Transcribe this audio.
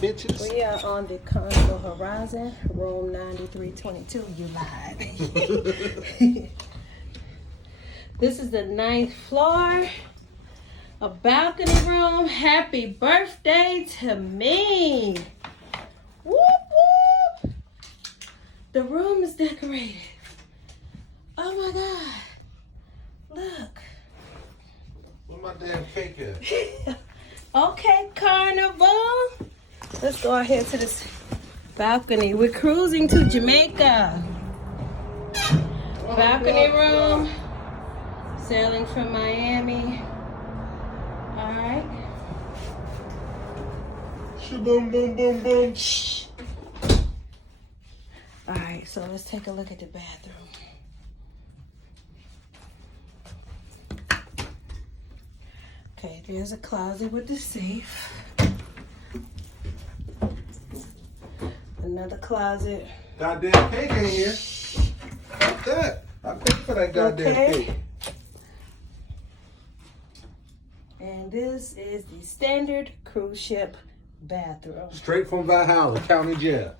bitches. We are on the Carnival Horizon, room 9322. You lied. This is the 9th floor. A balcony room. Happy birthday to me. Whoop, whoop. The room is decorated. Oh my God. Look. Where's my damn cake at? Okay, Carnival. Let's go ahead to this balcony. We're cruising to Jamaica. Balcony room. Sailing from Miami. All right. Shaboom, boom, boom, boom. Shh. All right, so let's take a look at the bathroom. Okay, there's a closet with the safe. Another closet. Goddamn cake in here. Fuck that. I paid for that goddamn cake. And this is the standard cruise ship bathroom. Straight from Valhalla, County Jail.